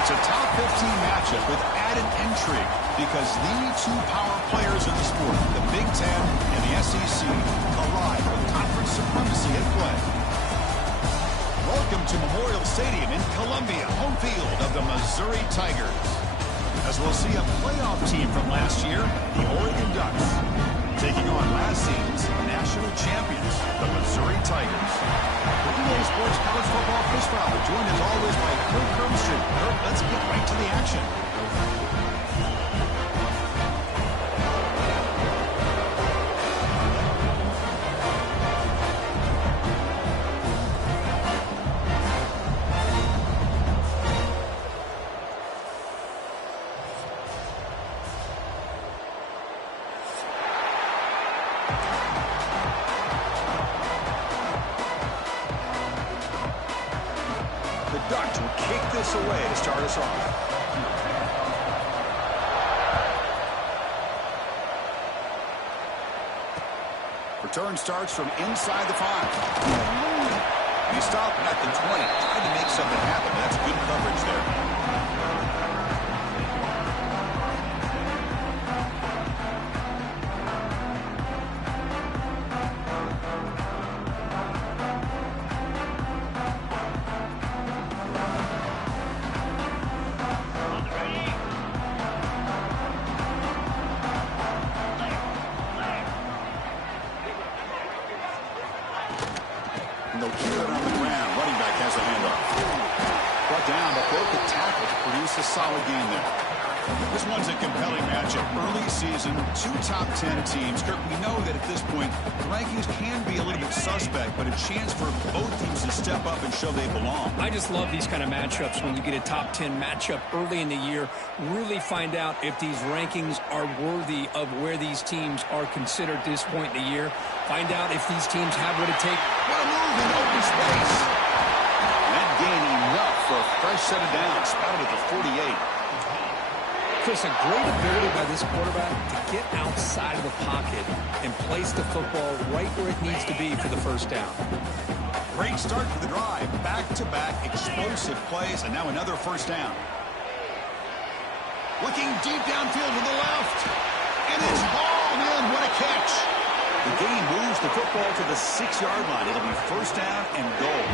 It's a top 15 matchup with added intrigue because the two power players in the sport, the Big Ten and the SEC, collide with conference supremacy at play. Welcome to Memorial Stadium in Columbia, home field of the Missouri Tigers. As we'll see a playoff team from last year, the Oregon Ducks, taking on last season's national champions, the Missouri Tigers. The EA Sports College Football Chris Fowler, joined as always by Kirk Herbstreit. Kirk, let's get right to the action. Ducks will kick this away to start us off. Return starts from inside the 5. He stopped at the 20. Tried to make something happen, but that's good coverage there. They'll keep it on the ground. Running back has a handoff. Brought down, but broke the tackle to produce a solid gain there. This one's a compelling matchup. Early season, two top 10 teams. Kirk, we know that at this point, the rankings can be a little bit suspect, but a chance for both teams to step up and show they belong. I just love these kind of matchups when you get a top 10 matchup early in the year. Really find out if these rankings are worthy of where these teams are considered at this point in the year. Find out if these teams have what it takes. What a move in open space. That gain enough for a fresh set of downs. Spotted at the 48. Chris, a great ability by this quarterback to get outside of the pocket and place the football right where it needs to be for the first down. Great start to the drive. Back-to-back explosive plays, and now another first down. Looking deep downfield to the left. And it's hauled in. What a catch. The gain moves the football to the 6-yard line. It'll be first down and goal.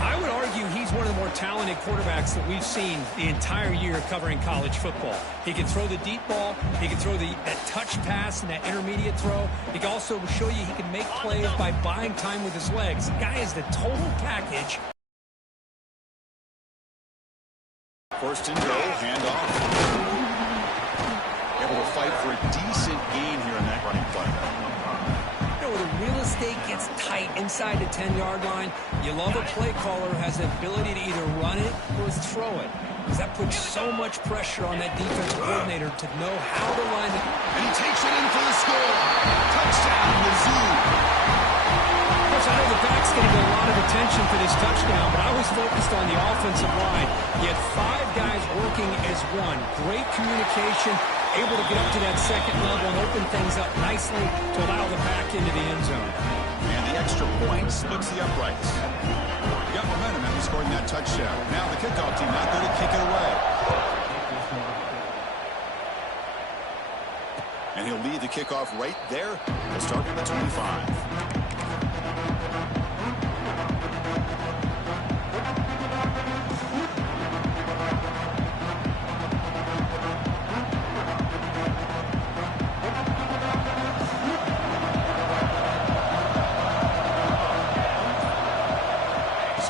I would argue he's one of the more talented quarterbacks that we've seen the entire year covering college football. He can throw the deep ball. He can throw that touch pass and that intermediate throw. He can also show you he can make plays by buying time with his legs. The guy is the total package. First and goal, handoff. Able to fight for a decent gain here in that running play. You know, when the real estate gets tight inside the 10-yard line, you love a play caller who has the ability to either run it or throw it. Because that puts so much pressure on that defensive coordinator to know how to line it. And he takes it in for the score. Touchdown, Mizzou. I know the back's getting a lot of attention for this touchdown, but I was focused on the offensive line. You had 5 guys working as one. Great communication, able to get up to that second level and open things up nicely to allow the back into the end zone. And the extra point splits the uprights. You got momentum after scoring that touchdown. Now the kickoff team out there to kick it away. And he'll lead the kickoff right there. He'll start at the 25.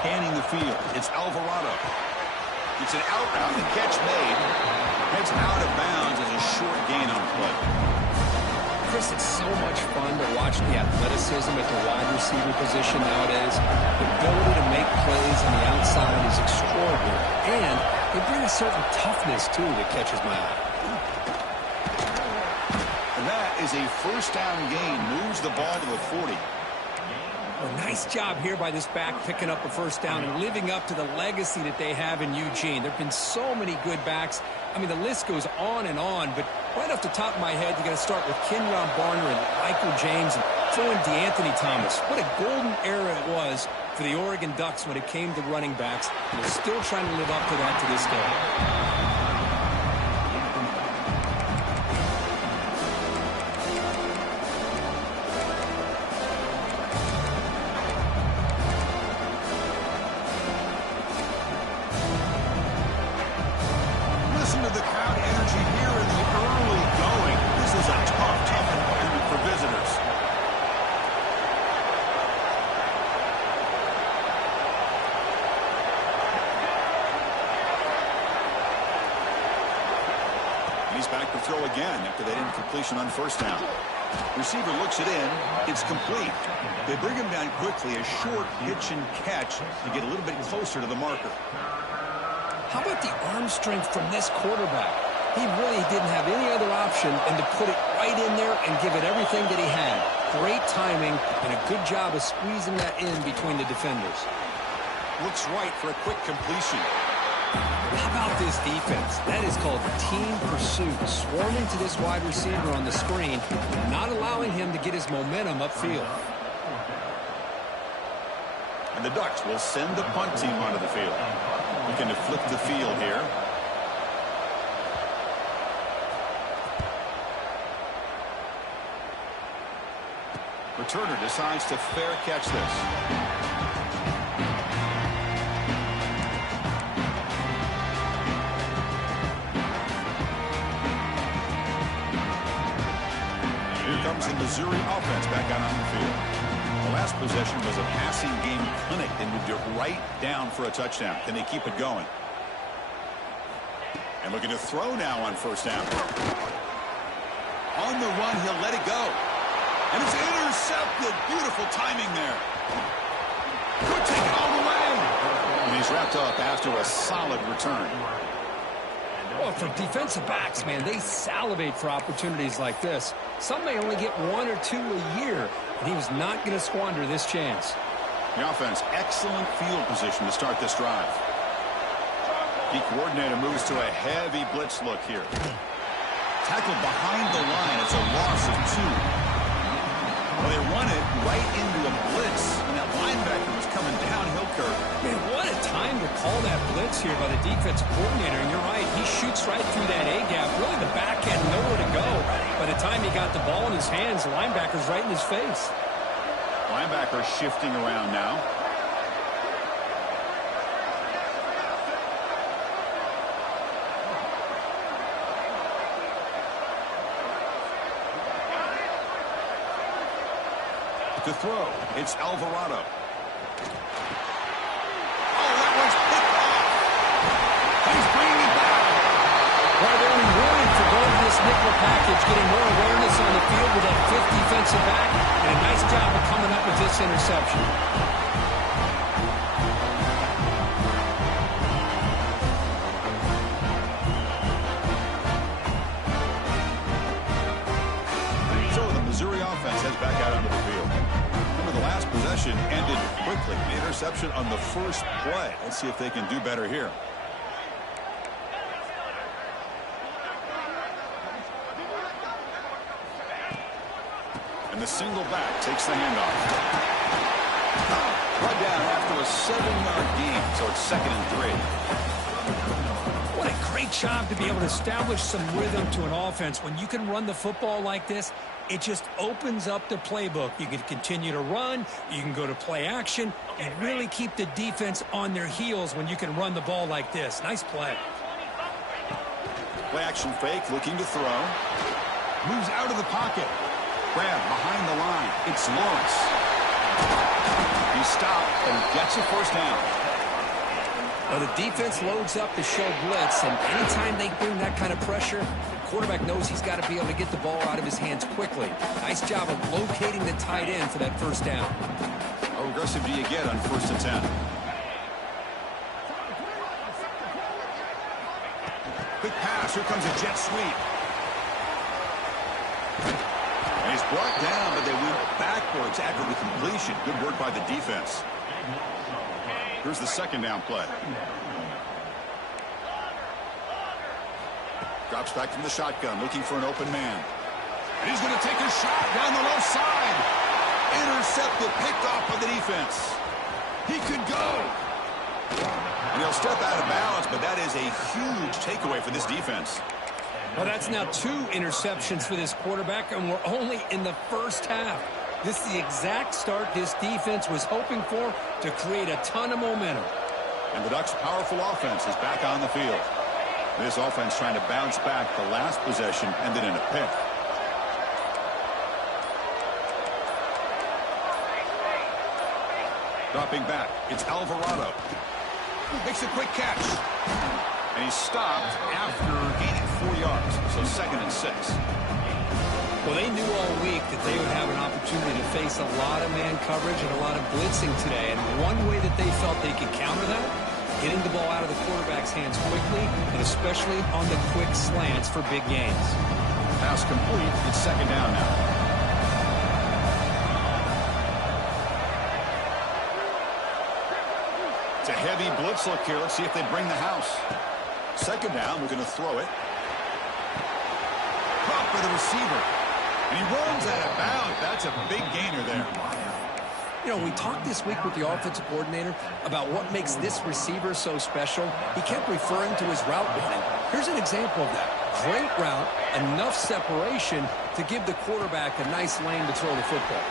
Scanning the field, it's Alvarado. It's an out route, the catch made. Heads out of bounds as a short gain on play. Chris, it's so much fun to watch the athleticism at the wide receiver position nowadays. The ability to make plays on the outside is extraordinary. And they bring a certain toughness, too, that catches my eye. And that is a first down gain. Moves the ball to the 40. Well, nice job here by this back picking up a first down and living up to the legacy that they have in Eugene. There have been so many good backs. I mean, the list goes on, but right off the top of my head, you got to start with Kenyon Barner and Michael James and throw in DeAnthony Thomas. What a golden era it was for the Oregon Ducks when it came to running backs. They're still trying to live up to that to this day. He's back to throw again after that incompletion on first down. Receiver looks it in. It's complete. They bring him down quickly. A short hitch and catch to get a little bit closer to the marker. How about the arm strength from this quarterback? He really didn't have any other option than to put it right in there and give it everything that he had. Great timing and a good job of squeezing that in between the defenders. Looks right for a quick completion. How about this defense? That is called team pursuit. Swarming to this wide receiver on the screen, not allowing him to get his momentum upfield. And the Ducks will send the punt team onto the field. Looking to flip the field here. Returner decides to fair catch this. Comes the Missouri offense back out on the field. The last possession was a passing game clinic. They moved it right down for a touchdown. Can they keep it going? And looking to throw now on first down. On the run, he'll let it go. And it's intercepted. Beautiful timing there. Could take it all the way. And he's wrapped up after a solid return. Well, for defensive backs, man, they salivate for opportunities like this. Some may only get one or two a year, and he was not going to squander this chance. The offense, excellent field position to start this drive. The coordinator moves to a heavy blitz look here. Tackled behind the line. It's a loss of 2. Well, they run it right into a blitz, and that linebacker was coming downhill curve. Man, what a time to call that blitz here by the defensive coordinator. And you're right, he shoots right through that A-gap. Really, the back end nowhere to go. By the time he got the ball in his hands, the linebacker's right in his face. Linebacker shifting around now. To throw, it's Alvarado. Oh, that one's picked off. He's bringing it back. Well, they're rewarded for going to this nickel package, getting more awareness on the field with that fifth defensive back, and a nice job of coming up with this interception. So the Missouri offense heads back out onto the field. Remember, the last possession ended quickly. The interception on the first play. Let's see if they can do better here. And the single back takes the handoff. Brought down after a 7-yard gain, so it's 2nd and 3. What a great job to be able to establish some rhythm to an offense. When you can run the football like this, it just opens up the playbook. You can continue to run, you can go to play action, and really keep the defense on their heels when you can run the ball like this. Nice play. Play action fake, looking to throw. Moves out of the pocket. Grab behind the line. It's Lawrence. He stopped and gets a first down. Well, the defense loads up to show blitz, and anytime they bring that kind of pressure, the quarterback knows he's got to be able to get the ball out of his hands quickly. Nice job of locating the tight end for that first down. How aggressive do you get on 1st and 10? Quick pass. Here comes a jet sweep. And he's brought down, but they went backwards after the completion. Good work by the defense. Here's the 2nd down play. Drops back from the shotgun, looking for an open man. And he's going to take a shot down the left side. Intercepted, picked off by the defense. He could go. And he'll step out of bounds, but that is a huge takeaway for this defense. Well, that's now 2 interceptions for this quarterback, and we're only in the first half. This is the exact start this defense was hoping for to create a ton of momentum. And the Ducks' powerful offense is back on the field. This offense trying to bounce back. The last possession ended in a pick. Dropping back, it's Alvarado. Makes a quick catch. And he's stopped after gaining 4 yards, so 2nd and 6. Well, they knew all week that they would have an opportunity to face a lot of man coverage and a lot of blitzing today. And one way that they felt they could counter that, getting the ball out of the quarterback's hands quickly, and especially on the quick slants for big gains. Pass complete. It's 2nd down now. It's a heavy blitz look here. Let's see if they bring the house. 2nd down. We're going to throw it. Caught by the receiver. And he runs out of bounds. That's a big gainer there. You know, we talked this week with the offensive coordinator about what makes this receiver so special. He kept referring to his route running. Here's an example of that. Great route, enough separation to give the quarterback a nice lane to throw the football.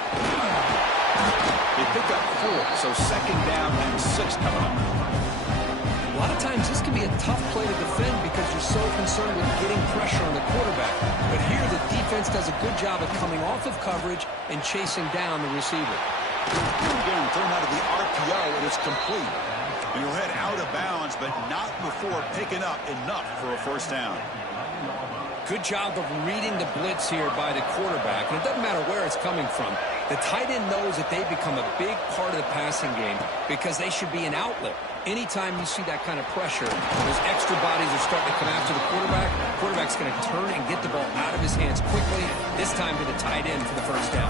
They pick up 4, so 2nd down and 6 coming up. A lot of times this can be a tough play to defend because you're so concerned with getting pressure on the quarterback. But here the defense does a good job of coming off of coverage and chasing down the receiver. Again, thrown out of the RPO, and it's complete. And he'll head out of bounds, but not before picking up enough for a 1st down. Good job of reading the blitz here by the quarterback. And it doesn't matter where it's coming from. The tight end knows that they become a big part of the passing game because they should be an outlet. Anytime you see that kind of pressure, those extra bodies are starting to come after the quarterback. The quarterback's going to turn and get the ball out of his hands quickly, this time to the tight end for the 1st down.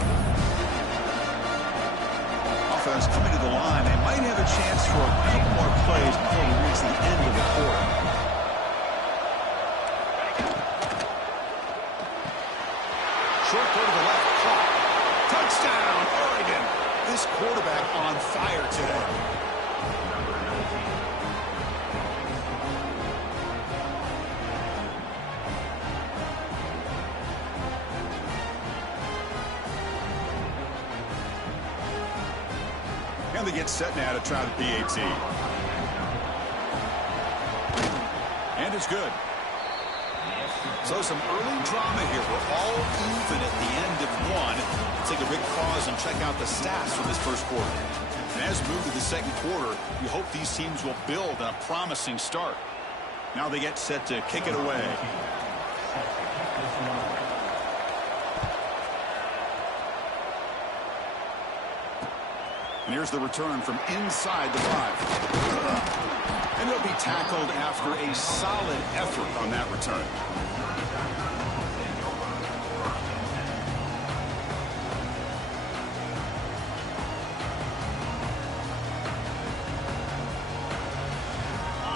Offense coming to the line. They might have a chance for a couple more plays before we reach the end of the quarter. Short throw to the left. Caught. Touchdown, Oregon. This quarterback on fire today. And they get set now to try the PAT. And it's good. So some early drama here. We're all even at the end of 1. Let's take a big pause and check out the stats from this 1st quarter. And as we move to the 2nd quarter, we hope these teams will build on a promising start. Now they get set to kick it away. And here's the return from inside the 5. And he'll be tackled after a solid effort on that return.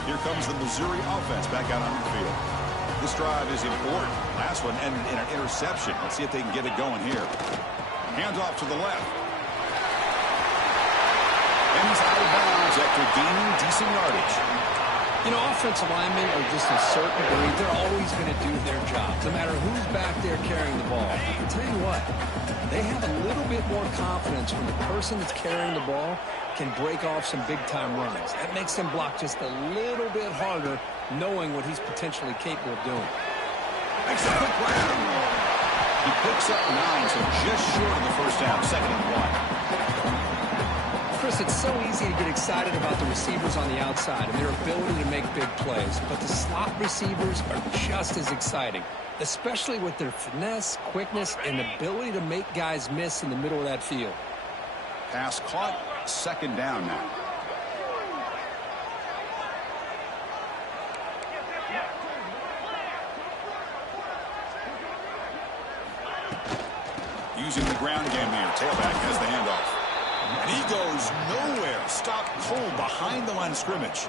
Here comes the Missouri offense back out on the field. This drive is important. Last one ended in an interception. Let's see if they can get it going here. Hands off to the left. And he's out of bounds after gaining decent yardage. You know, offensive linemen are just a certain breed. They're always going to do their job, no matter who's back there carrying the ball. I'll tell you what, they have a little bit more confidence when the person that's carrying the ball can break off some big-time runs. That makes them block just a little bit harder, knowing what he's potentially capable of doing. Makes a quick grab. He picks up 9, so just short of the 1st down, 2nd and 1. Chris, it's so easy to get excited about the receivers on the outside and their ability to make big plays, but the slot receivers are just as exciting, especially with their finesse, quickness, and ability to make guys miss in the middle of that field. Pass caught, 2nd down now. Using the ground game here, tailback has the handoff. And he goes nowhere. Stopped cold behind the line of scrimmage.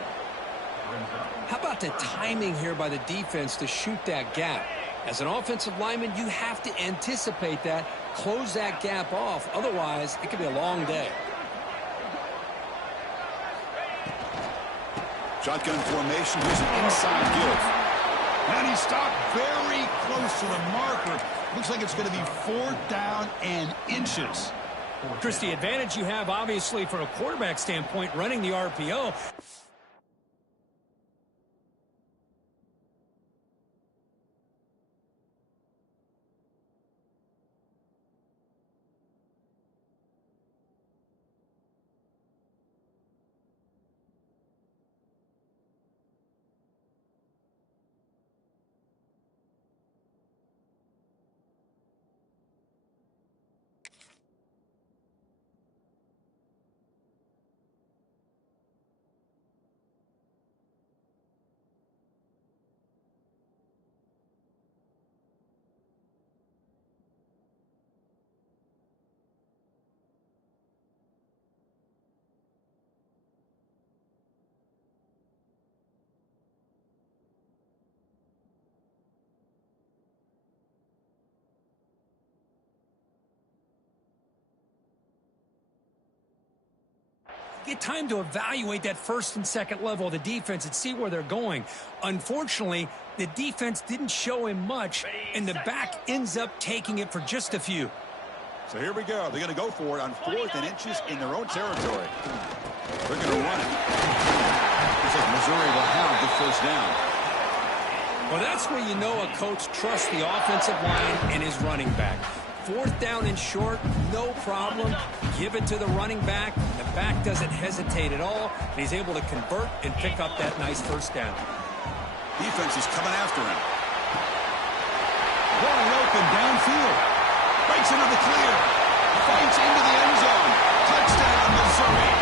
How about the timing here by the defense to shoot that gap? As an offensive lineman, you have to anticipate that, close that gap off. Otherwise, it could be a long day. Shotgun formation. Here's an inside give. And he stopped very close to the marker. Looks like it's going to be 4th down and inches. Chris, the advantage you have, obviously, from a quarterback standpoint, running the RPO. Get time to evaluate that first and second level of the defense and see where they're going. Unfortunately, the defense didn't show him much, and the back ends up taking it for just a few. So here we go. They're going to go for it on 4th and inches in their own territory. They're going to run it. Looks like Missouri will have the first down. Well, that's where you know a coach trusts the offensive line and his running back. 4th down and short, no problem. Give it to the running back. The back doesn't hesitate at all, and he's able to convert and pick up that nice first down. Defense is coming after him. Wide open downfield. Breaks into the clear. Fights into the end zone. Touchdown, Missouri.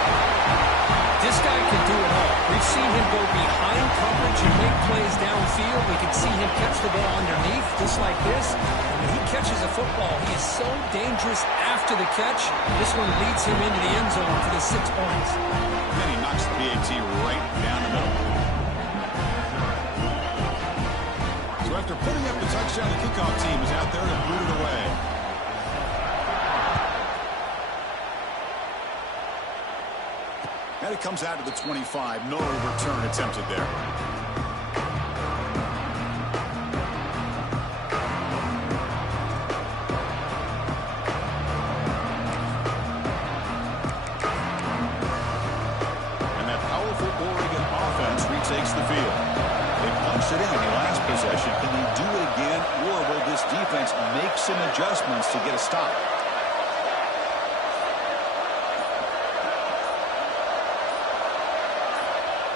This guy can do it all. We've seen him go behind coverage and make plays downfield. We can see him catch the ball underneath, just like this. And when he catches a football, he is so dangerous after the catch. This one leads him into the end zone for the 6 points. Then he knocks the PAT right down the middle. So after putting up the touchdown, the kickoff team is out there to boot it away. And it comes out to the 25. No return attempted there. And that powerful Oregon offense retakes the field. They punched it in the last possession. Can they do it again, or will this defense make some adjustments to get a stop?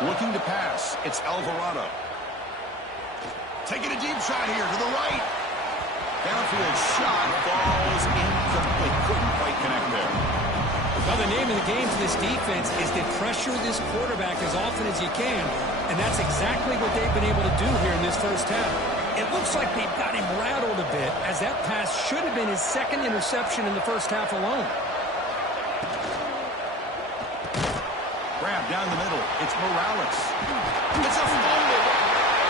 Looking to pass. It's Alvarado. Taking a deep shot here to the right. Downfield shot falls incomplete. Couldn't quite connect there. Well, the name of the game for this defense is to pressure this quarterback as often as you can, and that's exactly what they've been able to do here in this first half. It looks like they've got him rattled a bit, as that pass should have been his 2nd interception in the first half alone. Grab down the middle. It's Morales. It's a fumble.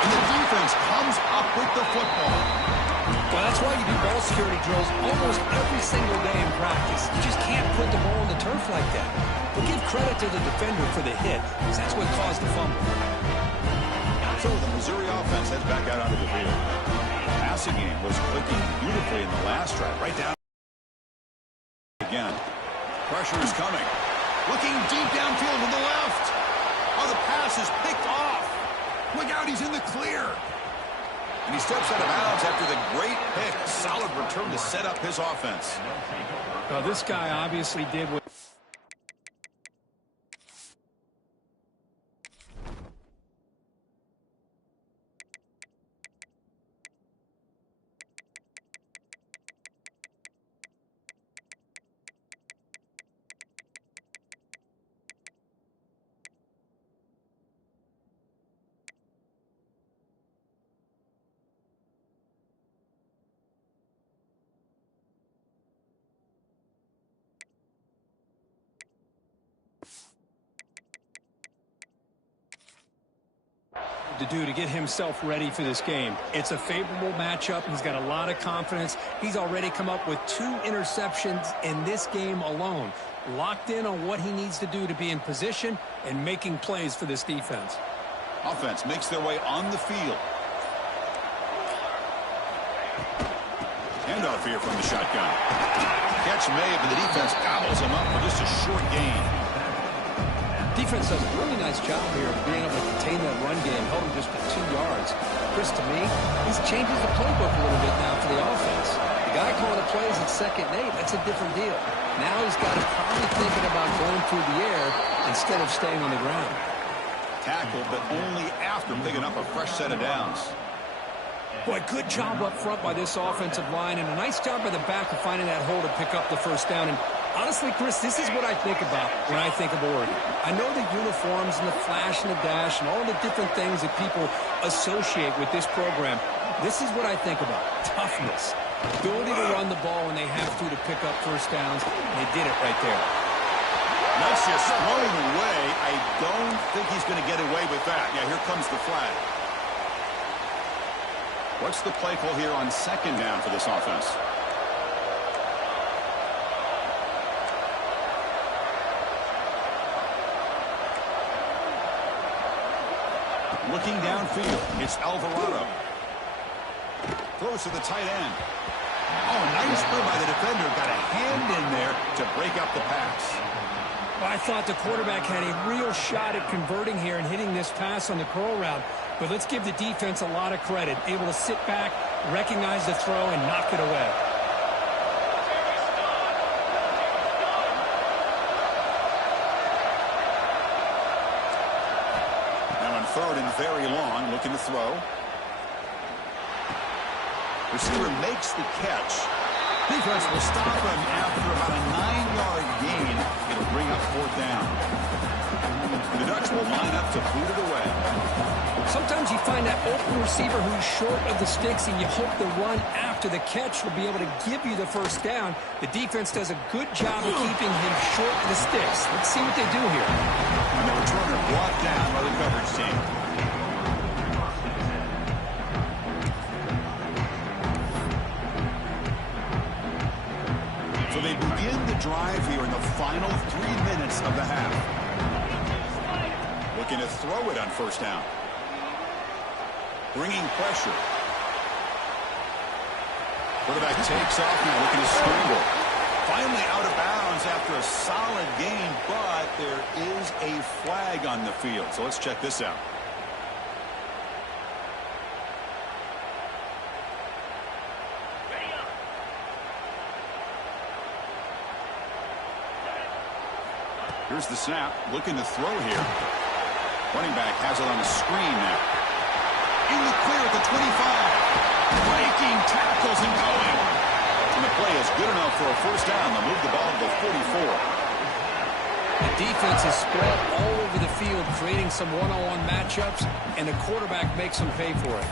And the defense comes up with the football. Well, that's why you do ball security drills almost every single day in practice. You just can't put the ball on the turf like that. But give credit to the defender for the hit, because that's what caused the fumble. So the Missouri offense heads back out onto the field. The passing game was clicking beautifully in the last drive. Right down. Again. Pressure is coming. Looking deep downfield to the left. Oh, the pass is picked off. Look out, he's in the clear. And he steps out of bounds after the great pick. Solid return to set up his offense. Well, this guy obviously did what... to do to get himself ready for this game. It's a favorable matchup. He's got a lot of confidence. He's already come up with 2 interceptions in this game alone. Locked in on what he needs to do to be in position and making plays for this defense. Offense makes their way on the field. Handoff here from the shotgun. Catch made, but the defense gobbles him up for just a short gain. Defense does a really nice job here of being able to contain that run game, held him just to 2 yards. Chris, to me, this changes the playbook a little bit now for the offense. The guy calling the plays at 2nd and 8, that's a different deal. Now he's got to probably thinking about going through the air instead of staying on the ground. Tackled, but only after picking up a fresh set of downs. Boy, good job up front by this offensive line, and a nice job by the back of finding that hole to pick up the first down. And honestly, Chris, this is what I think about when I think of Oregon. I know the uniforms and the flash and the dash and all the different things that people associate with this program. This is what I think about. Toughness. Ability to run the ball when they have to pick up first downs. They did it right there. That's just thrown away. I don't think he's going to get away with that. Yeah, here comes the flag. What's the play call here on 2nd down for this offense? Looking downfield, it's Alvarado. Throws to the tight end. Oh, nice play by the defender. Got a hand in there to break up the pass. Well, I thought the quarterback had a real shot at converting here and hitting this pass on the curl route. But let's give the defense a lot of credit. Able to sit back, recognize the throw, and knock it away. Now on 3rd and very long, looking to throw. Receiver makes the catch. Defense will stop him after about a 9-yard gain. It'll bring up 4th down. The Ducks will line up to boot it away. Sometimes you find that open receiver who's short of the sticks, and you hope the run after the catch will be able to give you the first down. The defense does a good job of keeping him short of the sticks. Let's see what they do here. And the returner brought down by the coverage team. So they begin the drive here in the final 3 minutes of the half. Looking to throw it on 1st down. Bringing pressure. Quarterback takes off now, looking to scramble. Finally out of bounds after a solid gain, but there is a flag on the field. So let's check this out. Here's the snap, looking to throw here. Running back has it on the screen now. In the clear at the 25. Breaking tackles and going. And the play is good enough for a first down. They'll move the ball to the 44. The defense is spread all over the field, creating some one-on-one matchups, and the quarterback makes them pay for it.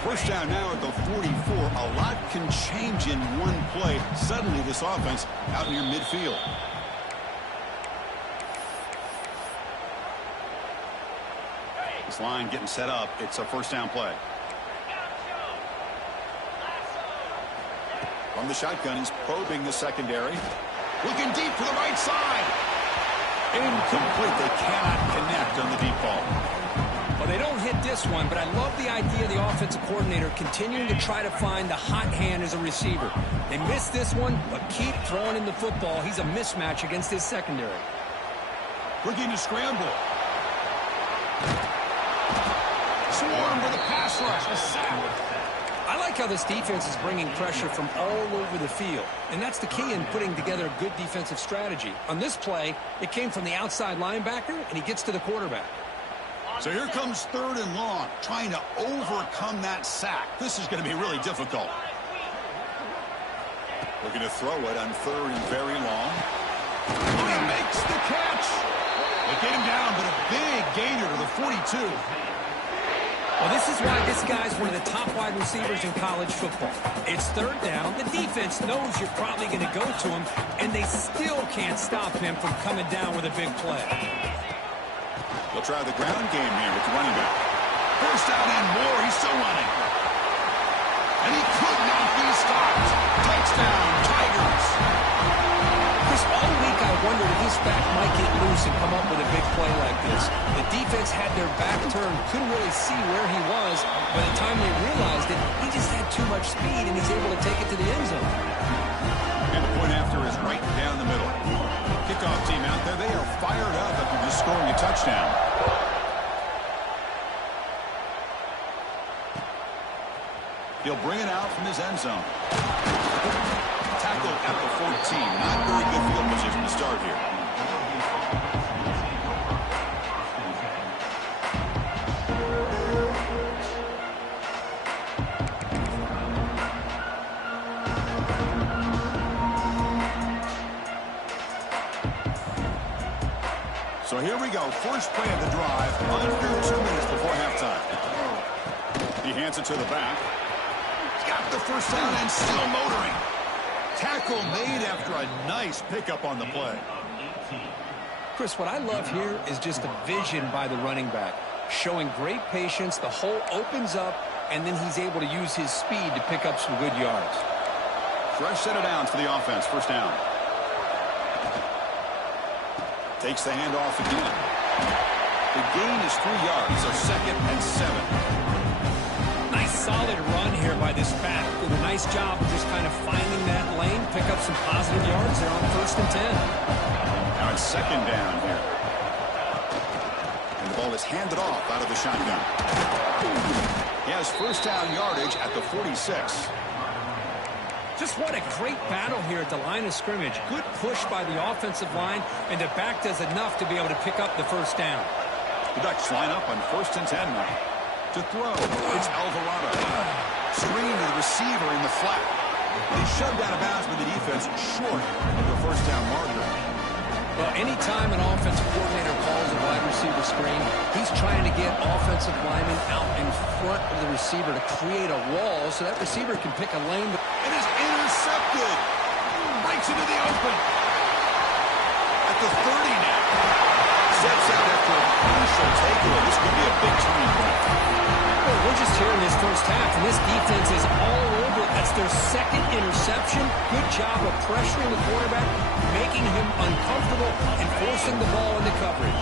First down now at the 44. A lot can change in one play. Suddenly this offense out near midfield. This line getting set up. It's a first down play. From the shotgun, he's probing the secondary. Looking deep to the right side. Incomplete. They cannot connect on the deep ball. Well, they don't hit this one, but I love the idea of the offensive coordinator continuing to try to find the hot hand as a receiver. They missed this one, but keep throwing him the football. He's a mismatch against his secondary. Looking to scramble. Swarm with a pass rush. A sack. I like how this defense is bringing pressure from all over the field, and that's the key in putting together a good defensive strategy. On this play, it came from the outside linebacker, and he gets to the quarterback. So here comes 3rd and long, trying to overcome that sack. This is going to be really difficult. Looking to throw it on 3rd and very long. And he makes the catch. They get him down, but a big gainer to the 42. Well, this is why this guy's one of the top wide receivers in college football. It's 3rd down. The defense knows you're probably going to go to him, and they still can't stop him from coming down with a big play. They'll try the ground game here with the running back. First down and more. He's still running. And he could not be stopped. Touchdown, Tigers. Chris, all week I've wondered if this back might get loose and come up with a big play like this. The defense had their back turned, couldn't really see where he was. By the time they realized it, he just had too much speed, and he's able to take it to the end zone. And the point after is right down the middle. Kickoff team out there, they are fired up after just scoring a touchdown. He'll bring it out from his end zone. Tackle at the 14. Not very good field position to start here. So here we go. First play of the drive. Under 2 minutes before halftime. He hands it to the back. Got the first down and still motoring. Tackle made after a nice pickup on the play. Chris, what I love here is just the vision by the running back. Showing great patience, the hole opens up, and then he's able to use his speed to pick up some good yards. Fresh set of downs for the offense. First down. Takes the handoff again. The gain is 3 yards, so 2nd and 7. Nice solid run here by this back. Did a nice job of just kind of finding that lane, pick up some positive yards there on 1st and 10. Now it's 2nd down here. And the ball is handed off out of the shotgun. He has first down yardage at the 46. Just what a great battle here at the line of scrimmage. Good push by the offensive line, and the back does enough to be able to pick up the first down. The Ducks line up on 1st and 10 now. To throw, it's Alvarado. Screen to the receiver in the flat. They shoved out of bounds with the defense short of the first down marker. Well, anytime an offensive coordinator calls a wide receiver screen, he's trying to get offensive linemen out in front of the receiver to create a wall so that receiver can pick a lane. It is intercepted. Breaks into the open. At the 30 now. Steps out after a crucial takeaway. This could be a big turning point. Well, we're just here in this first half, and this defense is all over. That's their 2nd interception. Good job of pressuring the quarterback, making him uncomfortable, and forcing the ball into coverage.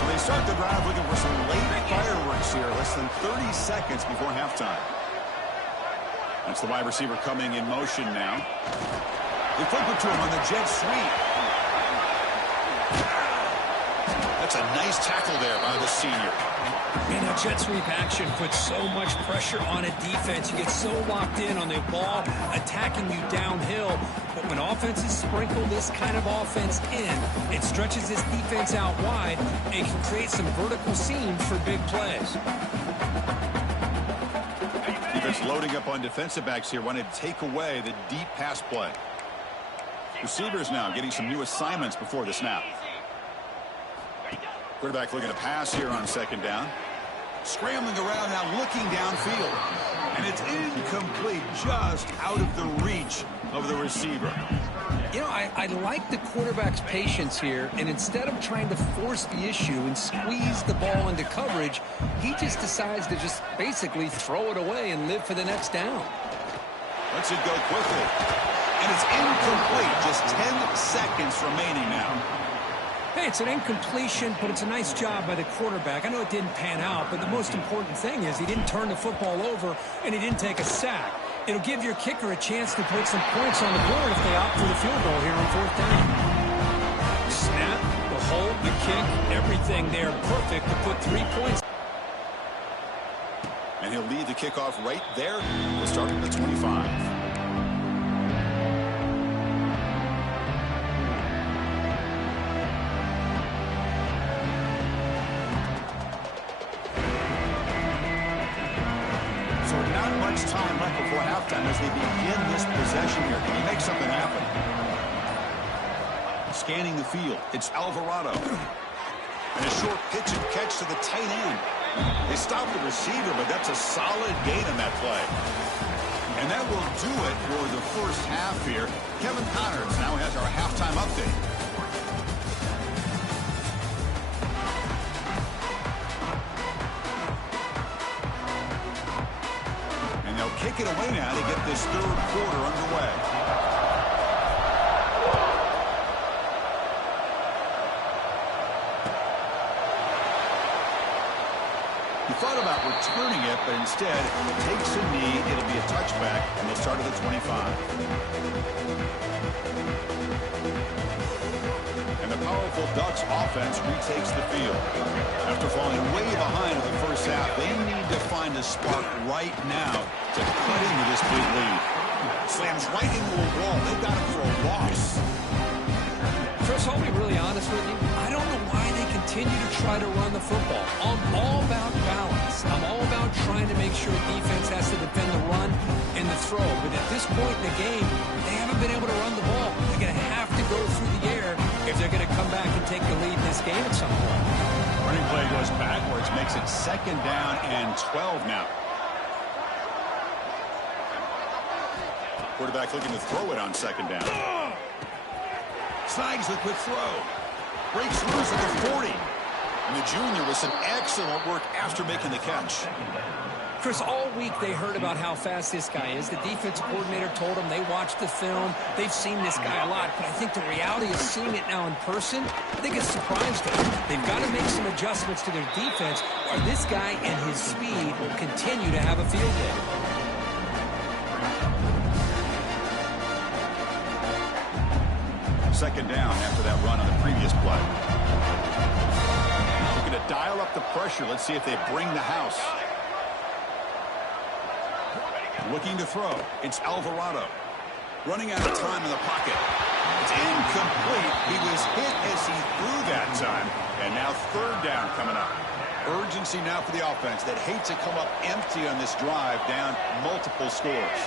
So they start the drive looking for some late fireworks here, less than 30 seconds before halftime. That's the wide receiver coming in motion now. They flip it to him on the jet sweep. That's a nice tackle there by the senior. Man, that jet sweep action puts so much pressure on a defense. You get so locked in on the ball attacking you downhill. But when offenses sprinkle this kind of offense in, it stretches this defense out wide and can create some vertical seams for big plays. Defense loading up on defensive backs here, wanted to take away the deep pass play. Receivers now getting some new assignments before the snap. Quarterback looking to pass here on 2nd down. Scrambling around now, looking downfield. And it's incomplete, just out of the reach of the receiver. You know, I like the quarterback's patience here, and instead of trying to force the issue and squeeze the ball into coverage, he just decides to just basically throw it away and live for the next down. Lets it go quickly. And it's incomplete, just 10 seconds remaining now. Hey, it's an incompletion, but it's a nice job by the quarterback. I know it didn't pan out, but the most important thing is he didn't turn the football over and he didn't take a sack. It'll give your kicker a chance to put some points on the board if they opt for the field goal here on 4th down. Snap, the hold, the kick, everything there perfect to put 3 points. And he'll lead the kickoff right there. We'll start at the 25. Time left before halftime as they begin this possession here. Can he make something happen? Scanning the field, it's Alvarado. And a short pitch and catch to the tight end. They stop the receiver, but that's a solid gain on that play. And that will do it for the first half here. Kevin Connors now has our halftime update. Kick it away now to get this 3rd quarter underway. thought about returning it, but instead takes a knee. It'll be a touchback, and they'll start at the 25. And the powerful Ducks offense retakes the field. After falling way behind in the first half, they need to find a spark right now to cut into this big lead. Slams right into a wall. They've got him for a loss. Chris, I'll be really honest with you. I don't know why they continue to try to run the football. I'm all about balance. I'm all about trying to make sure defense has to defend the run and the throw. But at this point in the game, they haven't been able to run the ball. They're going to have to go through the air if they're going to come back and take the lead in this game at some point. Running play goes backwards, makes it 2nd down and 12 now. Quarterback looking to throw it on 2nd down. Snags the quick throw. Breaks loose at the 40. And the junior with some excellent work after making the catch. Chris, all week they heard about how fast this guy is. The defensive coordinator told them they watched the film. They've seen this guy a lot. But I think the reality of seeing it now in person, I think it's surprised them. They've got to make some adjustments to their defense, or this guy and his speed will continue to have a field day. 2nd down after that run on the previous play. Looking to dial up the pressure. Let's see if they bring the house. Looking to throw. It's Alvarado. Running out of time in the pocket. It's incomplete. He was hit as he threw that time. And now 3rd down coming up. Urgency now for the offense that hates to come up empty on this drive, down multiple scores.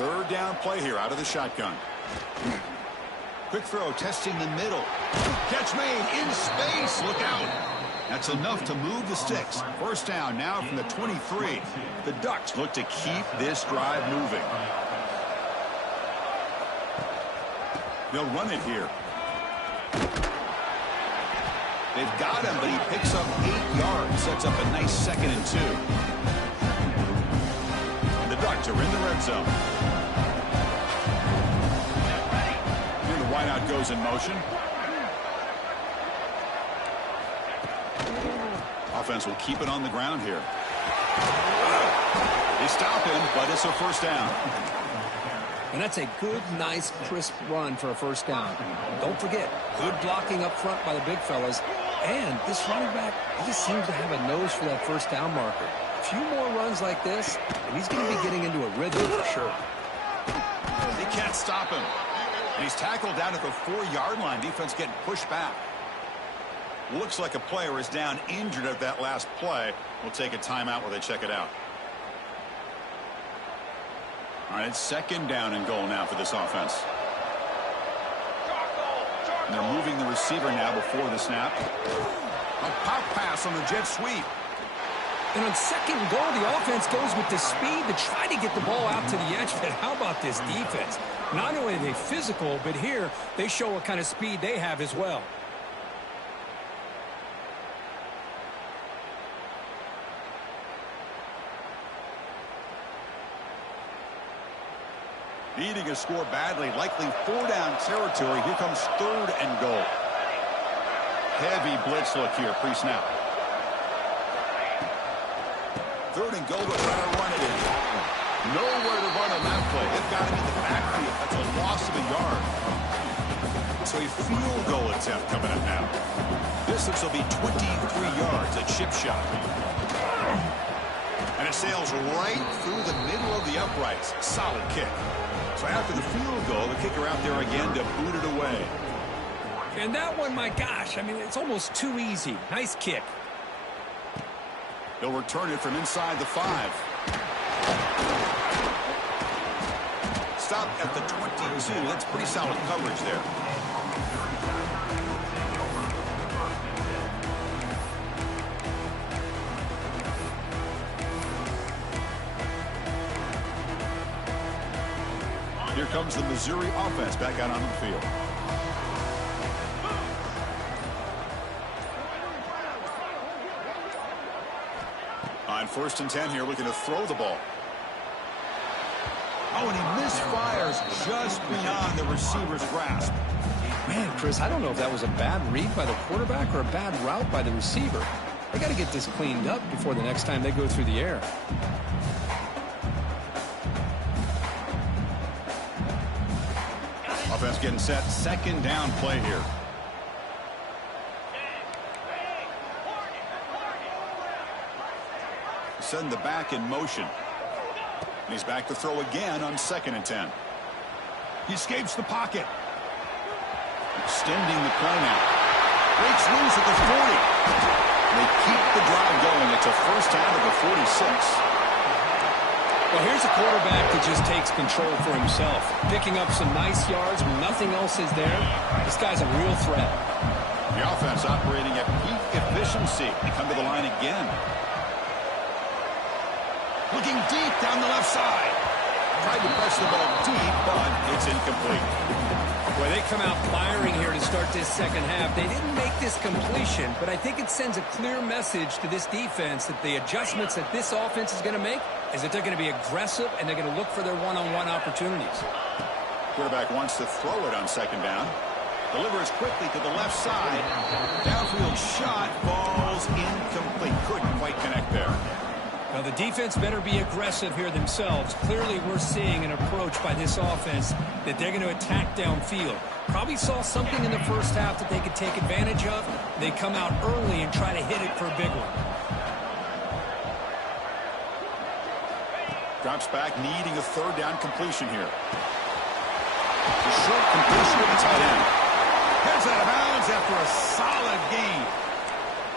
Third down play here out of the shotgun. Quick throw, testing the middle. Catch made in space. Look out. That's enough to move the sticks. 1st down now from the 23. The Ducks look to keep this drive moving. They'll run it here. They've got him, but he picks up 8 yards. Sets up a nice 2nd and 2. The Ducks are in the red zone. Here the wideout goes in motion. Offense will keep it on the ground here. They stop him, but it's a 1st down. And that's a good, nice, crisp run for a 1st down. Don't forget, good blocking up front by the big fellas. And this running back, he just seems to have a nose for that 1st down marker. A few more runs like this, and he's going to be getting into a rhythm for sure. They can't stop him. And he's tackled down at the 4-yard line. Defense getting pushed back. Looks like a player is down injured at that last play. We'll take a timeout while they check it out. All right, it's 2nd down and goal now for this offense. And they're moving the receiver now before the snap. A pop pass on the jet sweep. And on 2nd and goal, the offense goes with the speed to try to get the ball out to the edge. But how about this defense? Not only are they physical, but here they show what kind of speed they have as well. Needing a score badly, likely 4-down territory. Here comes 3rd and goal. Heavy blitz look here, pre-snap. 3rd and goal, but try to run it in. Nowhere to run on that play. They've got him in the backfield. That's a loss of a yard. So a field goal attempt coming up now. This looks to be 23 yards, a chip shot. And it sails right through the middle of the uprights. Solid kick. So after the field goal, the kicker out there again to boot it away. And that one, my gosh, I mean, it's almost too easy. Nice kick. They'll return it from inside the 5. Stop at the 22. That's pretty solid coverage there. Here comes the Missouri offense back out on the field. On 1st and 10 here, looking to throw the ball. Oh, and he misfires just beyond the receiver's grasp. Man, Chris, I don't know if that was a bad read by the quarterback or a bad route by the receiver. They got to get this cleaned up before the next time they go through the air. Offense getting set. Second down play here. Send the back in motion. And he's back to throw again on 2nd and 10. He escapes the pocket. Extending the play now. Breaks loose at the 40. They keep the drive going. It's a first down at the 46. Well, here's a quarterback that just takes control for himself. Picking up some nice yards when nothing else is there. This guy's a real threat. The offense operating at peak efficiency. They come to the line again. Looking deep down the left side. Tried to press the ball deep, but it's incomplete. Boy, they come out firing here to start this second half. They didn't make this completion, but I think it sends a clear message to this defense that the adjustments that this offense is going to make is that they're going to be aggressive and they're going to look for their one-on-one opportunities. Quarterback wants to throw it on 2nd down. Delivers quickly to the left side. Downfield shot falls incomplete. Couldn't quite connect there. Now, the defense better be aggressive here themselves. Clearly, we're seeing an approach by this offense that they're going to attack downfield. Probably saw something in the first half that they could take advantage of. They come out early and try to hit it for a big one. Drops back, needing a 3rd down completion here. The short completion to the tight end. Heads out of bounds after a solid gain.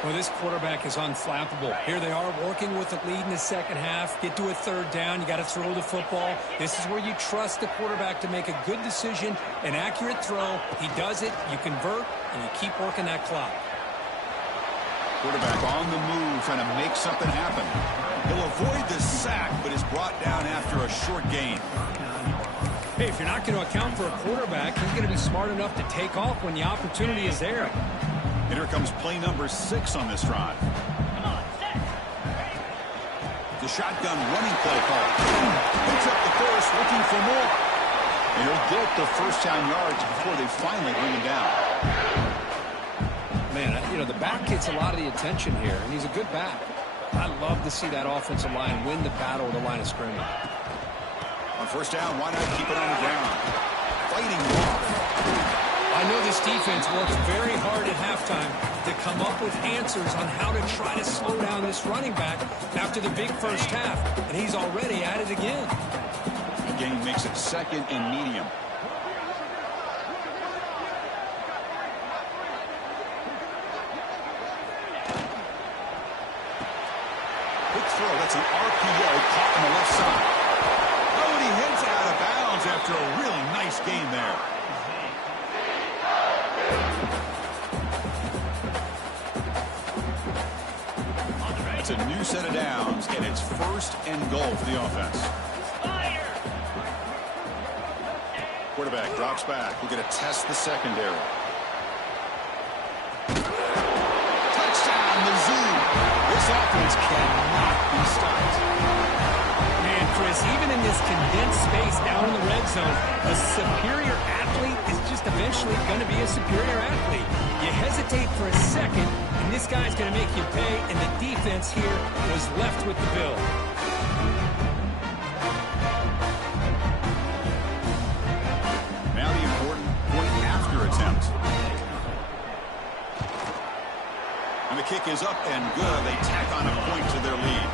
Well, this quarterback is unflappable. Here they are working with the lead in the second half. Get to a 3rd down. You got to throw the football. This is where you trust the quarterback to make a good decision, an accurate throw. He does it, you convert, and you keep working that clock. Quarterback on the move, trying to make something happen. He'll avoid the sack, but is brought down after a short gain. Hey, if you're not going to account for a quarterback, he's going to be smart enough to take off when the opportunity is there. And here comes play number 6 on this drive. The shotgun running play call. Picks up the first, looking for more. And he'll get the first down yards before they finally bring him down. Man, you know, the back gets a lot of the attention here, and he's a good back. I love to see that offensive line win the battle of the line of scrimmage. On first down, why not keep it on the ground? Fighting off. I know this defense works very hard at halftime to come up with answers on how to try to slow down this running back after the big first half, and he's already at it again. The gain makes it 2nd and medium. Quick throw, that's an RPO caught on the left side. Oh, and he heads out of bounds after a really nice gain there. It's a new set of downs, and it's 1st and goal for the offense. Quarterback drops back. We're going to test the secondary. Touchdown, Mizzou. This offense cannot be stopped. Man, Chris, even in this condensed space down in the red zone, a superior athlete is just eventually going to be a superior athlete. You hesitate for a second, and this guy's going to make you pay, and the defense here was left with the bill. Now the important point-after attempt. And the kick is up and good. They tack on a point to their lead.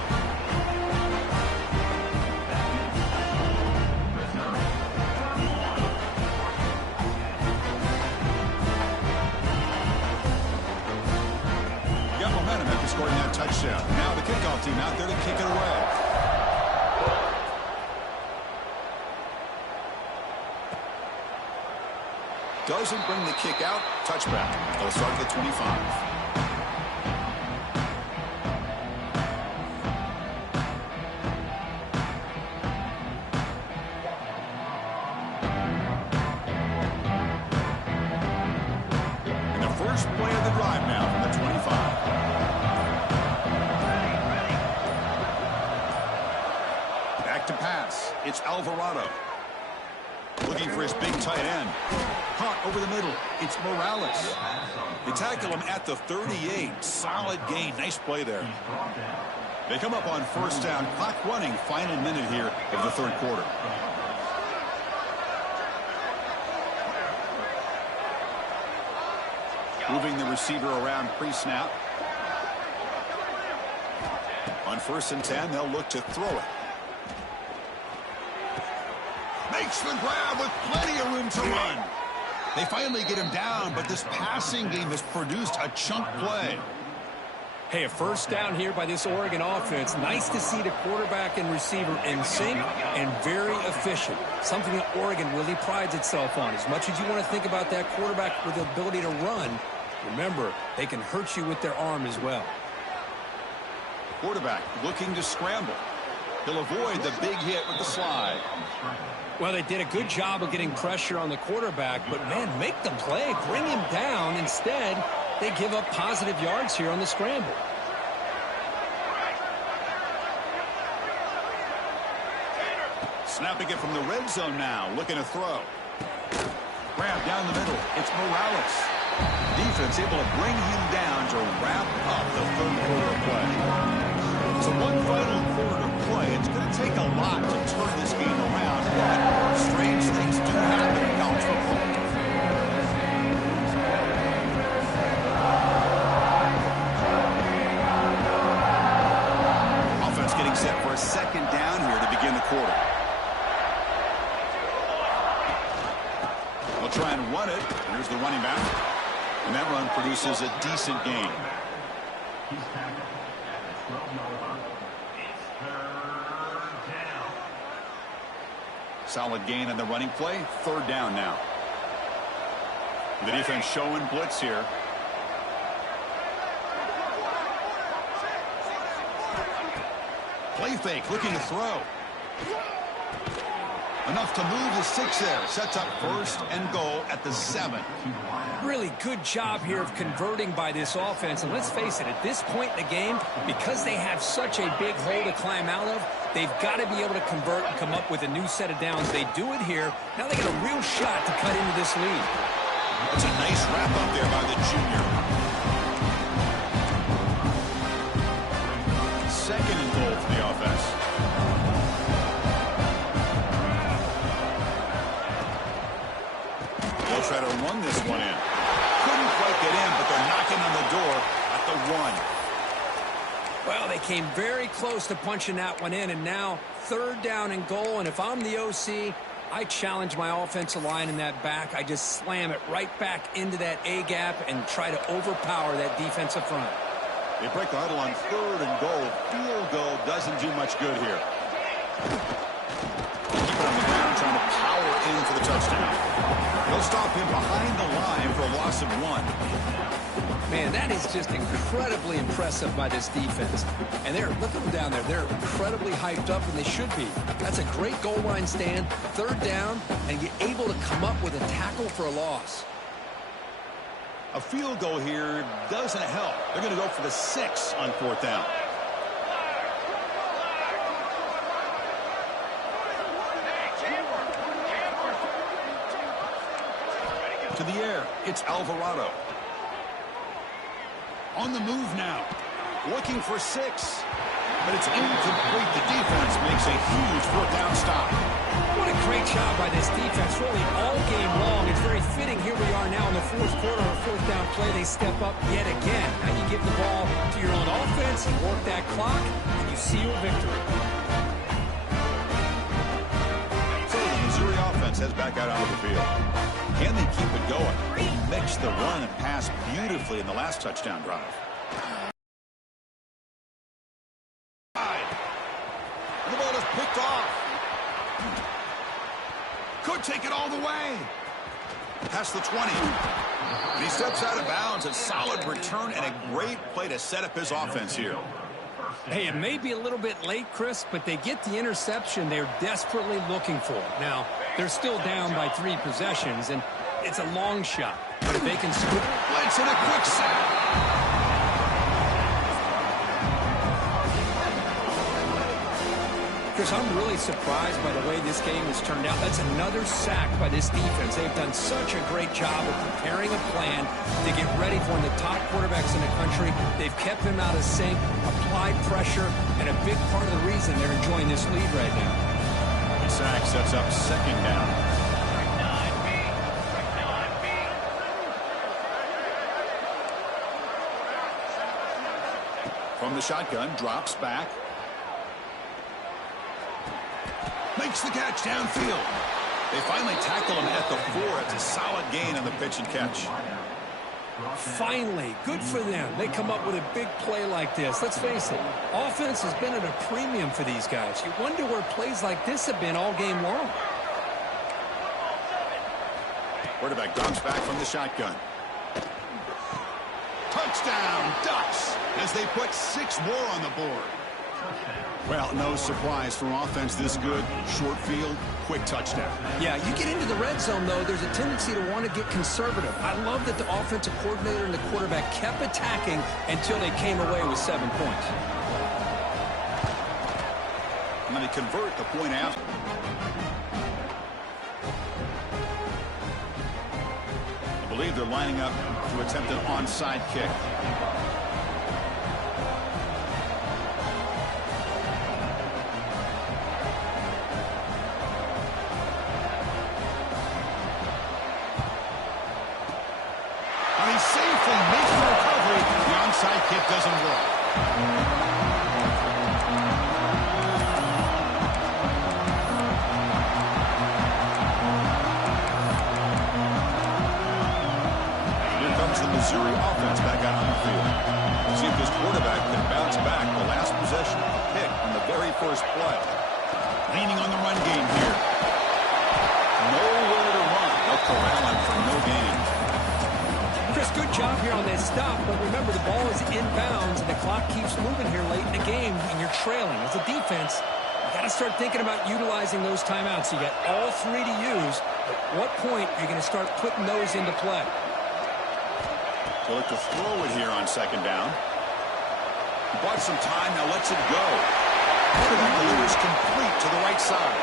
Got momentum after scoring that touchdown. Now the kickoff team out there to kick it away. Doesn't bring the kick out. Touchback. They'll start at the 25. And the first play of the drive now from the 25. Back to pass. It's Alvarado. Looking for his big tight end. Caught over the middle. It's Morales. They tackle him at the 38. Solid gain. Nice play there. They come up on first down. Clock running. Final minute here of the third quarter. Moving the receiver around pre-snap. On 1st and 10, they'll look to throw it. Makes the grab with plenty of room to run. They finally get him down, but this passing game has produced a chunk play. Hey, a first down here by this Oregon offense. Nice to see the quarterback and receiver in sync and very efficient. Something that Oregon really prides itself on. As much as you want to think about that quarterback with the ability to run, remember, they can hurt you with their arm as well. Quarterback looking to scramble. He'll avoid the big hit with the slide. Well, they did a good job of getting pressure on the quarterback, but, man, make the play. Bring him down. Instead, they give up positive yards here on the scramble. Snapping it from the red zone now. Looking to throw. Grab down the middle. It's Morales. Defense able to bring him down to wrap up the third quarter of play. So one final quarter to play. It's going to take a lot to turn this game around, but strange things do happen in college football. Offense getting set for a second down here to begin the quarter. They'll try and run it. Here's the running back. And that run produces a decent gain. Solid gain on the running play. Third down now. The defense showing blitz here. Play fake, looking to throw. Enough to move the 6 there. Sets up 1st and goal at the 7. Really good job here of converting by this offense. And let's face it, at this point in the game, because they have such a big hole to climb out of, they've got to be able to convert and come up with a new set of downs. They do it here. Now they got a real shot to cut into this lead. That's a nice wrap up there by the junior. 2nd and goal for the offense. They'll try to run this one in. Couldn't quite get in, but they're knocking on the door at the 1. Well, they came very close to punching that one in, and now 3rd down and goal. And if I'm the OC, I challenge my offensive line in that back. I just slam it right back into that A-gap and try to overpower that defensive front. They break the huddle on 3rd and goal. Field goal doesn't do much good here. Keep it on the ground, trying to power in for the touchdown. They'll stop him behind the line for a loss of 1. Man, that is just incredibly impressive by this defense. And look at them down there. They're incredibly hyped up, and they should be. That's a great goal line stand, 3rd down, and you're able to come up with a tackle for a loss. A field goal here doesn't help. They're going to go for the 6 on 4th down. To the air, it's Alvarado. On the move now. Looking for 6. But it's incomplete. The defense makes a huge 4th down stop. What a great job by this defense, really all game long. It's very fitting. Here we are now in the 4th quarter, a 4th down play. They step up yet again. Now you give the ball to your own offense, you work that clock, and you seal victory. So the Missouri offense heads back out onto the field. Can they keep it going? They mixed the run and pass beautifully in the last touchdown drive. The ball is picked off. Could take it all the way. Past the 20. And he steps out of bounds. A solid return and a great play to set up his offense here. Hey, it may be a little bit late, Chris, but they get the interception they're desperately looking for. Now, they're still down by 3 possessions, and it's a long shot. But if they can score, Blitz and a quick sack. Chris, I'm really surprised by the way this game has turned out. That's another sack by this defense. They've done such a great job of preparing a plan to get ready for one of the top quarterbacks in the country. They've kept him out of sync, applied pressure, and a big part of the reason they're enjoying this lead right now. The sack sets up second down. From the shotgun, drops back. Makes the catch downfield. They finally tackle him at the 4. It's a solid gain on the pitch and catch. Finally, good for them. They come up with a big play like this. Let's face it, offense has been at a premium for these guys. You wonder where plays like this have been all game long. Quarterback drops back from the shotgun. Touchdown, Ducks, as they put 6 more on the board. Well, no surprise for offense this good. Short field, quick touchdown. Yeah, you get into the red zone, though, there's a tendency to want to get conservative. I love that the offensive coordinator and the quarterback kept attacking until they came away with 7 points. And then they convert the point after. I believe they're lining up to attempt an onside kick. Safely makes the recovery. The onside kick doesn't work. Here comes the Missouri offense back out on the field. See if this quarterback can bounce back. The last possession, a pick on the very first play. Leaning on the run game here. Nowhere to run. They'll corral him for no gain. Chris, good job here on that stop, but remember the ball is inbounds and the clock keeps moving here late in the game and you're trailing. As a defense, you got to start thinking about utilizing those timeouts. You got all 3 to use. At what point are you going to start putting those into play? They'll look to throw it here on second down. He bought some time, now lets it go. Quarterback delivers complete to the right side.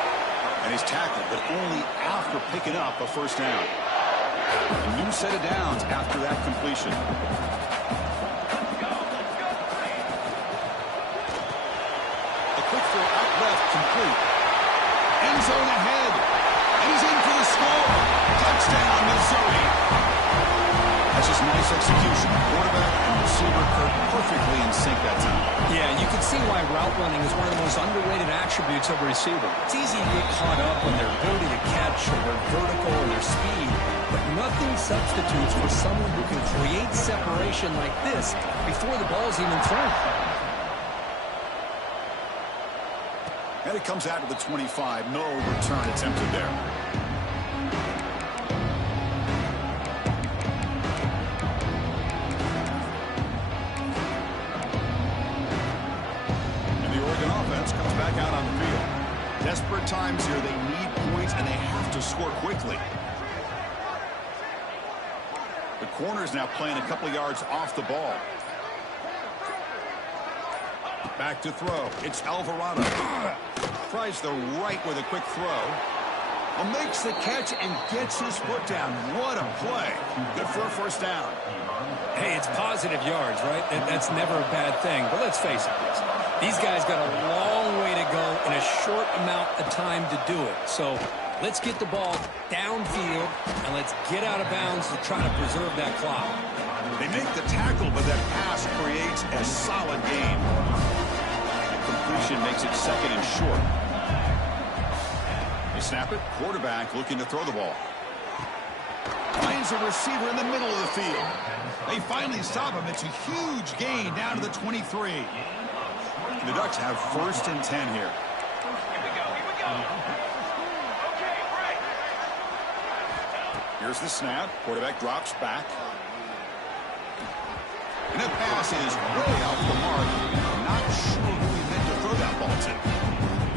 And he's tackled, but only after picking up a first down. A new set of downs after that completion. A quick throw out left, complete. End zone ahead. And he's in for the score. Touchdown, Missouri. That's just nice execution. Quarterback and receiver perfectly in sync that time. Yeah, you can see why route running is one of the most underrated attributes of a receiver. It's easy to get caught up on their ability to catch or their vertical or their speed. But nothing substitutes for someone who can create separation like this before the ball is even thrown. And it comes out to the 25. No return attempted there. And the Oregon offense comes back out on the field. Desperate times here. They need points, and they have to score quickly. The corner's now playing a couple yards off the ball. Back to throw. It's Alvarado. Tries the right with a quick throw. Makes the catch and gets his foot down. What a play. Good for a first down. Hey, it's positive yards, right? That's never a bad thing. But let's face it, these guys got a long way to go in a short amount of time to do it. So let's get the ball downfield, and let's get out of bounds to try to preserve that clock. They make the tackle, but that pass creates a solid gain. The completion makes it second and short. They snap it. Quarterback looking to throw the ball. Finds a receiver in the middle of the field. They finally stop him. It's a huge gain down to the 23. And the Ducks have 1st and 10 here. Here's the snap. Quarterback drops back. And that pass is way off the mark. Not sure who he meant to throw that ball to.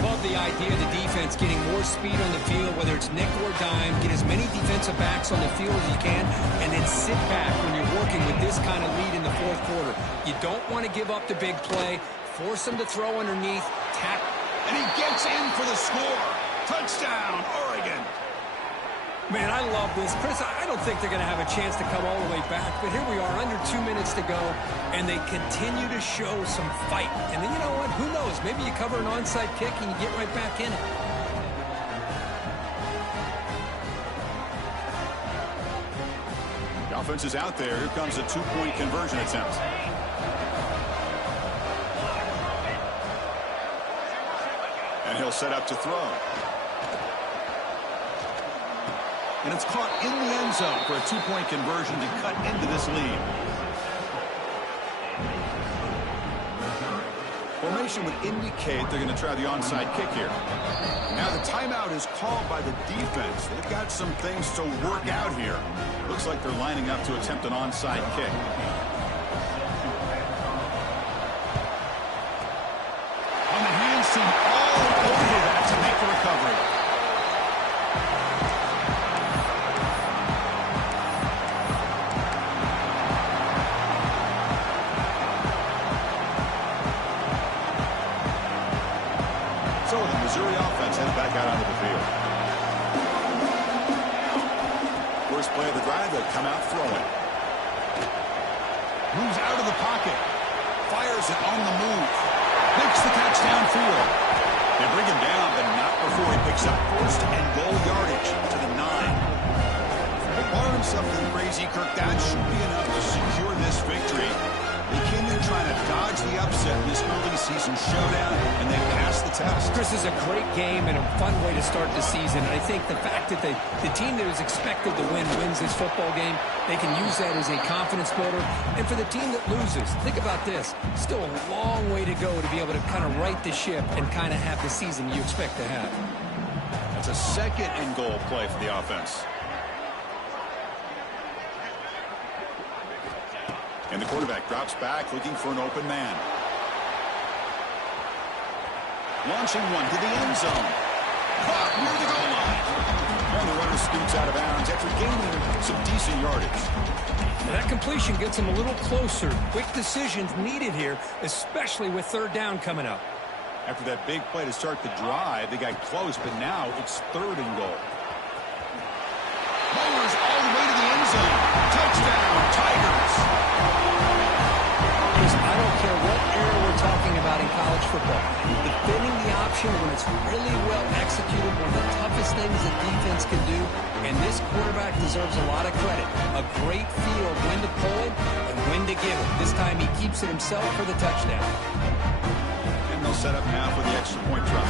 Love the idea of the defense getting more speed on the field, whether it's nickel or dime, get as many defensive backs on the field as you can, and then sit back when you're working with this kind of lead in the 4th quarter. You don't want to give up the big play, force them to throw underneath, tap. And he gets in for the score. Touchdown, Oregon. Man, I love this. Chris, I don't think they're going to have a chance to come all the way back, but here we are, under 2 minutes to go, and they continue to show some fight. And then, you know what? Who knows? Maybe you cover an onside kick and you get right back in it. The offense is out there. Here comes a two-point conversion attempt. And he'll set up to throw. And it's caught in the end zone for a two-point conversion to cut into this lead. Formation would indicate they're going to try the onside kick here. Now the timeout is called by the defense. They've got some things to work out here. Looks like they're lining up to attempt an onside kick. On the hands team all over that to make the recovery. So the Missouri offense heads back out onto the field. First play of the drive, they'll come out throwing. Moves out of the pocket. Fires it on the move. Makes the catch downfield. They bring him down, but not before he picks up first and goal yardage to the 9. But barring something crazy, Kirk, that should be enough to secure this victory. They came in trying to dodge the upset in this early season showdown, and they passed the test. Chris, is a great game and a fun way to start the season. And I think the fact that the team that is expected to win wins this football game, they can use that as a confidence builder. And for the team that loses, think about this. Still a long way to go to be able to kind of right the ship and kind of have the season you expect to have. That's a second and goal play for the offense. And the quarterback drops back, looking for an open man. Launching one to the end zone. Caught near the goal line. And the runner scoots out of bounds after gaining some decent yardage. And that completion gets him a little closer. Quick decisions needed here, especially with third down coming up. After that big play to start the drive, they got close, but now it's third and goal. Mowers all the way to the end zone. Touchdown, Tigers. I don't care what era we're talking about in college football. Defending the option when it's really well executed, one of the toughest things a defense can do, and this quarterback deserves a lot of credit. A great feel of when to pull it and when to give it. This time he keeps it himself for the touchdown. And they'll set up now for the extra point try.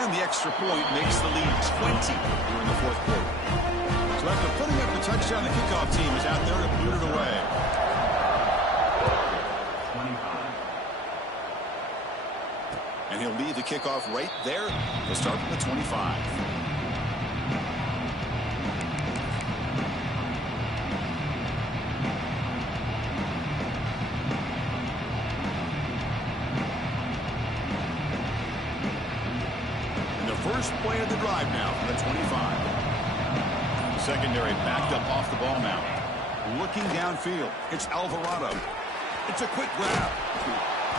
And the extra point makes the lead 20 here in the fourth quarter. So after putting up the touchdown, the kickoff team is out there to boot it away. And he'll lead the kickoff right there. They'll start from the 25. And the first play of the drive now from the 25. Secondary backed up off the ball now. Looking downfield. It's Alvarado. It's a quick grab.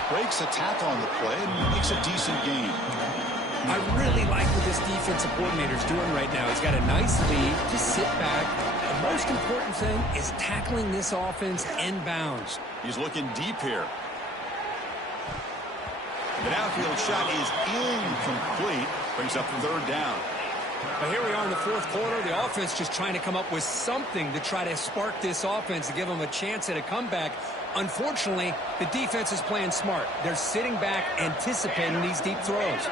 Breaks a tackle on the play and makes a decent gain. I really like what this defensive coordinator is doing right now. He's got a nice lead. Just sit back. The most important thing is tackling this offense inbounds. He's looking deep here. The downfield shot is incomplete. Brings up the third down. But here we are in the fourth quarter. The offense just trying to come up with something to try to spark this offense to give them a chance at a comeback. Unfortunately, the defense is playing smart. They're sitting back, anticipating these deep throws.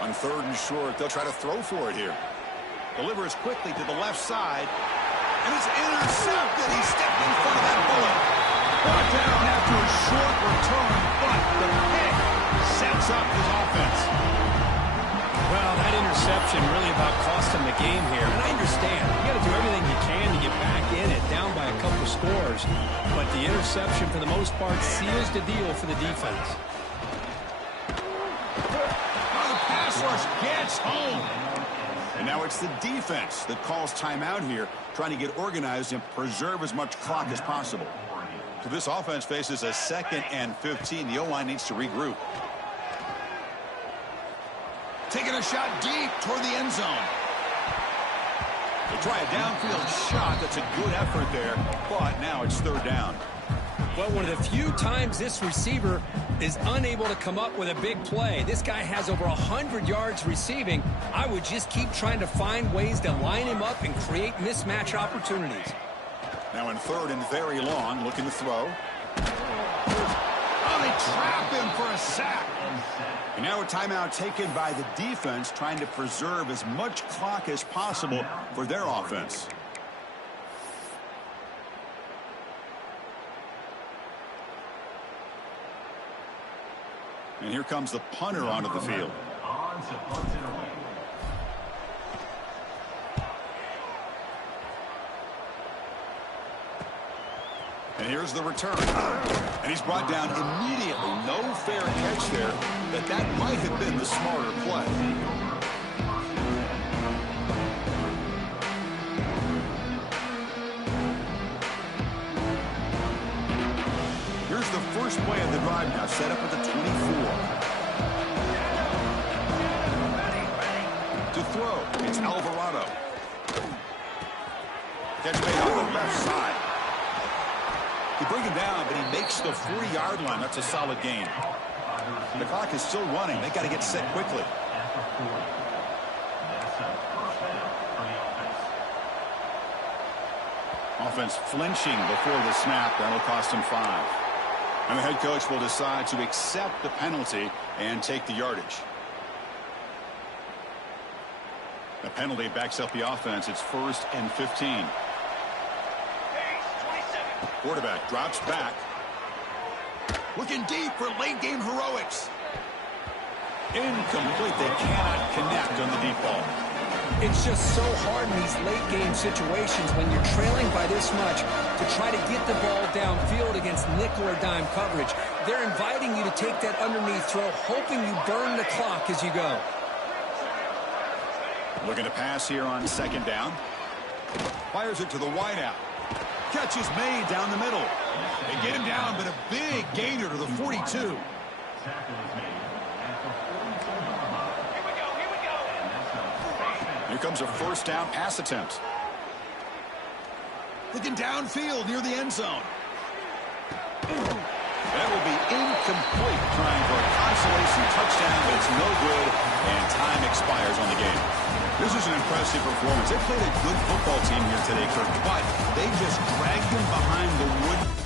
On third and short, they'll try to throw for it here. Delivers quickly to the left side. And it's intercepted. He stepped in front of that bullet. Brought down after a short return, but the pick sets up his offense. Well, that interception really about cost him the game here. And I understand. You got to do everything you can to get back in it, down by a couple scores. But the interception, for the most part, seals the deal for the defense. Oh, the pass rush gets home. And now it's the defense that calls timeout here, trying to get organized and preserve as much clock as possible. So this offense faces a 2nd and 15. The O-line needs to regroup. Taking a shot deep toward the end zone. They try a downfield shot. That's a good effort there, but now it's 3rd down. Well, one of the few times this receiver is unable to come up with a big play. This guy has over 100 yards receiving. I would just keep trying to find ways to line him up and create mismatch opportunities. Now in 3rd and very long, looking to throw. Oh, they trap him for a sack. And now a timeout taken by the defense, trying to preserve as much clock as possible for their offense. And here comes the punter onto the field. And here's the return. And he's brought down immediately. No fair catch there. That might have been the smarter play. Here's the first play of the drive now, set up at the 24. To throw, it's Alvarado. Catch made on the left side. They bring him down, but he makes the 40-yard line. That's a solid gain. The clock is still running. They got to get set quickly. Offense flinching before the snap. That'll cost him 5. And the head coach will decide to accept the penalty and take the yardage. The penalty backs up the offense. It's 1st and 15. Quarterback drops back. Looking deep for late-game heroics. Incomplete. They cannot connect on the deep ball. It's just so hard in these late-game situations when you're trailing by this much to try to get the ball downfield against nickel or dime coverage. They're inviting you to take that underneath throw, hoping you burn the clock as you go. Looking to pass here on 2nd down. Fires it to the wideout. Catch is made down the middle. They get him down, but a big gainer to the 42. Here comes a 1st down pass attempt. Looking downfield near the end zone. That will be incomplete, trying for a consolation touchdown, but it's no good, and time expires on the game. This is an impressive performance. They played a good football team here today, Kirk, but they just dragged them behind the wood.